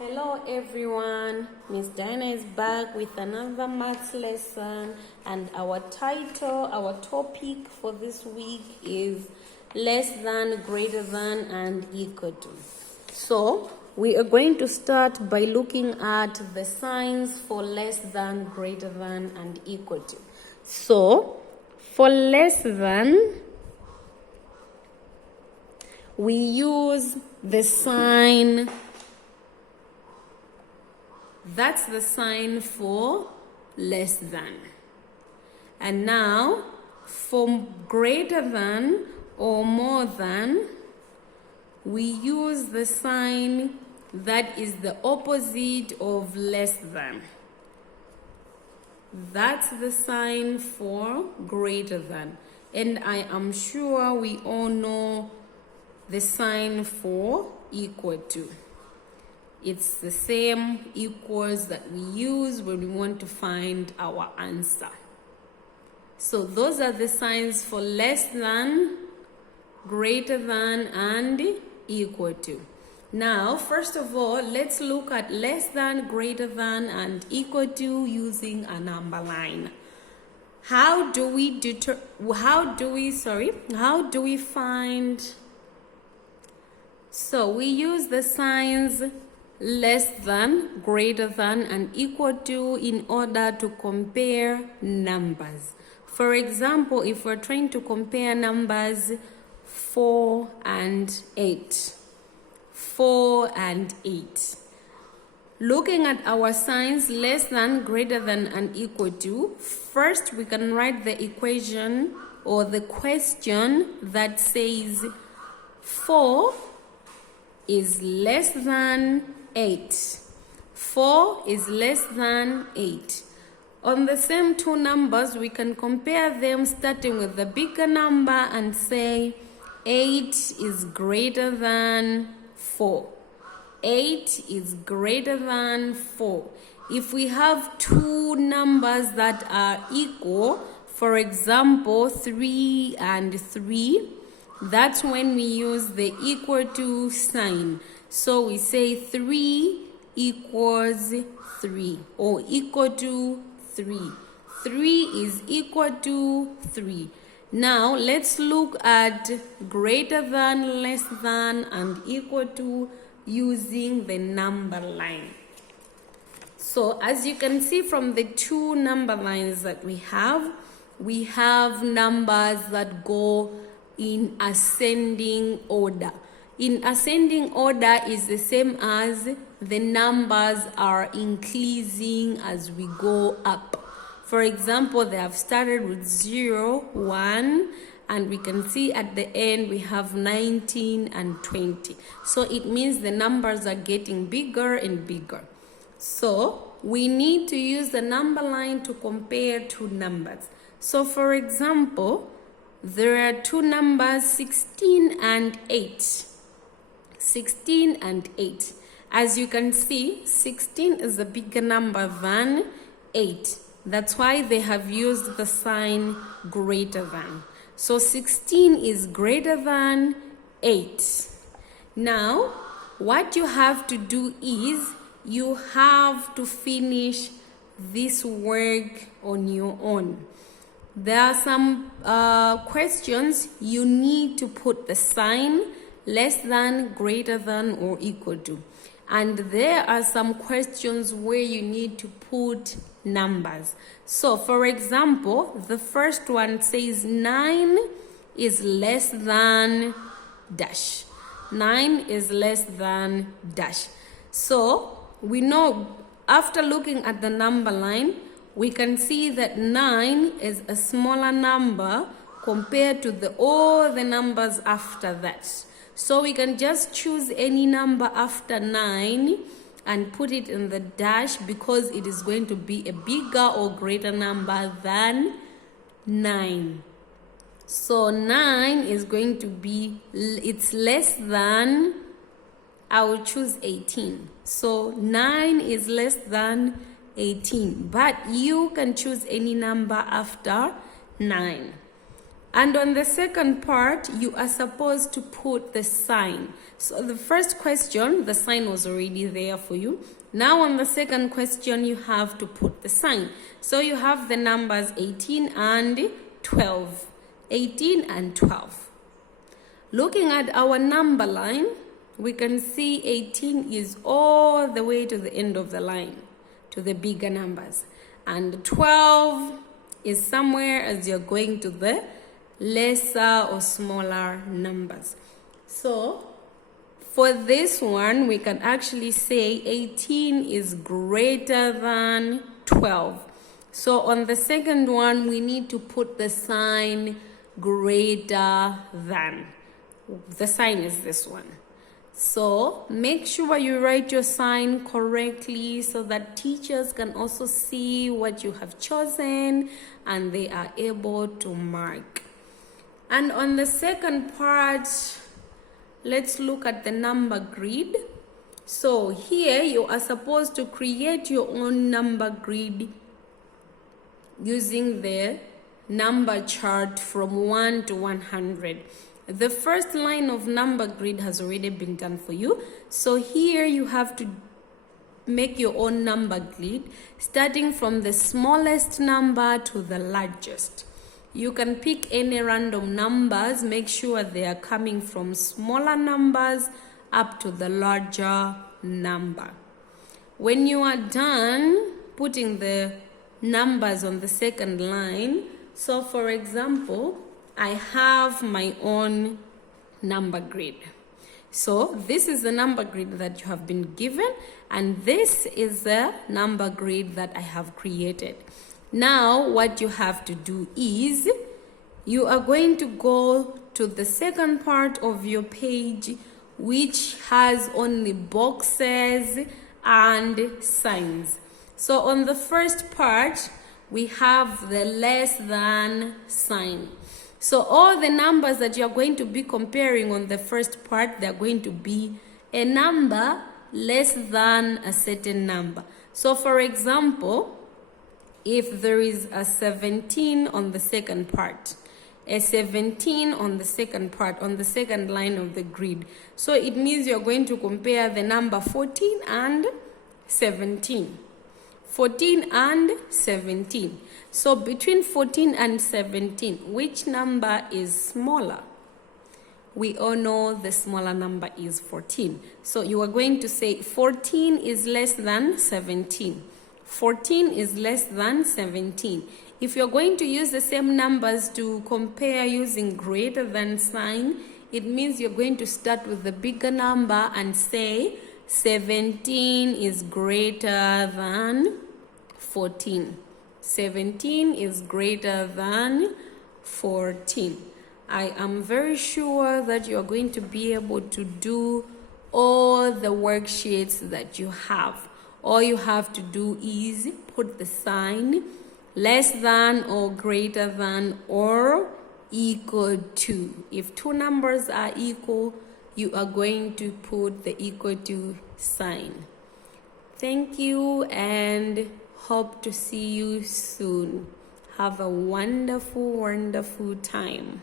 Hello everyone, Miss Diana is back with another maths lesson, and our topic for this week is less than, greater than, and equal to. So we are going to start by looking at the signs for less than, greater than, and equal to. So for less than, we use the sign. That's the sign for less than. And now, for greater than or more than, we use the sign that is the opposite of less than. That's the sign for greater than. And I am sure we all know the sign for equal to. It's the same equals that we use when we want to find our answer. So those are the signs for less than, greater than, and equal to. Now, first of all, let's look at less than, greater than, and equal to using a number line. How do we find? So we use the signs less than, greater than, and equal to in order to compare numbers. For example, if we're trying to compare numbers 4 and 8. 4 and 8. Looking at our signs less than, greater than, and equal to, first we can write the equation or the question that says 4 is less than 8. 4 is less than 8. On the same two numbers, we can compare them starting with the bigger number and say 8 is greater than 4. 8 is greater than 4. If we have two numbers that are equal, for example, 3 and 3, that's when we use the equal to sign. So we say 3 equals 3 or equal to 3. 3 is equal to 3. Now let's look at greater than, less than, and equal to using the number line. So as you can see from the two number lines that we have numbers that go in ascending order. In ascending order is the same as the numbers are increasing as we go up. For example, they have started with 0, 1, and we can see at the end we have 19 and 20. So it means the numbers are getting bigger and bigger. So we need to use the number line to compare two numbers. So for example, there are two numbers, 16 and 8. 16 and 8. As you can see, 16 is a bigger number than 8. That's why they have used the sign greater than. So 16 is greater than 8. Now, what you have to do is you have to finish this work on your own. There are some questions you need to put the sign less than, greater than, or equal to. And there are some questions where you need to put numbers. So for example, the first one says 9 is less than dash. 9 is less than dash. So we know after looking at the number line, we can see that 9 is a smaller number compared to all the numbers after that. So we can just choose any number after 9 and put it in the dash because it is going to be a bigger or greater number than 9. So 9 is going to be, it's less than, I will choose 18. So 9 is less than 18, but you can choose any number after 9. And on the second part, you are supposed to put the sign. So the first question, the sign was already there for you. Now on the second question, you have to put the sign. So you have the numbers 18 and 12. 18 and 12. Looking at our number line, we can see 18 is all the way to the end of the line, to the bigger numbers. And 12 is somewhere as you're going to the lesser or smaller numbers. So for this one, we can actually say 18 is greater than 12. So on the second one, we need to put the sign greater than. The sign is this one. So make sure you write your sign correctly so that teachers can also see what you have chosen and they are able to mark. And on the second part, let's look at the number grid. So here you are supposed to create your own number grid using the number chart from 1 to 100. The first line of number grid has already been done for you. So here you have to make your own number grid starting from the smallest number to the largest. You can pick any random numbers. Make sure they are coming from smaller numbers up to the larger number. When you are done putting the numbers on the second line, so for example, I have my own number grid. So this is the number grid that you have been given, and this is the number grid that I have created. Now what you have to do is you are going to go to the second part of your page, which has only boxes and signs. So on the first part, we have the less than sign. So all the numbers that you're going to be comparing on the first part, they're going to be a number less than a certain number. So for example, if there is a 17 on the second part, a 17 on the second part, on the second line of the grid, so it means you're going to compare the number 14 and 17. 14 and 17. So between 14 and 17, which number is smaller? We all know the smaller number is 14. So you are going to say 14 is less than 17. 14 is less than 17. If you're going to use the same numbers to compare using greater than sign, it means you're going to start with the bigger number and say 17 is greater than 14. 17 is greater than 14. I am very sure that you are going to be able to do all the worksheets that you have. All you have to do is put the sign less than or greater than or equal to. If two numbers are equal, you are going to put the equal to sign. Thank you and hope to see you soon. Have a wonderful, wonderful time.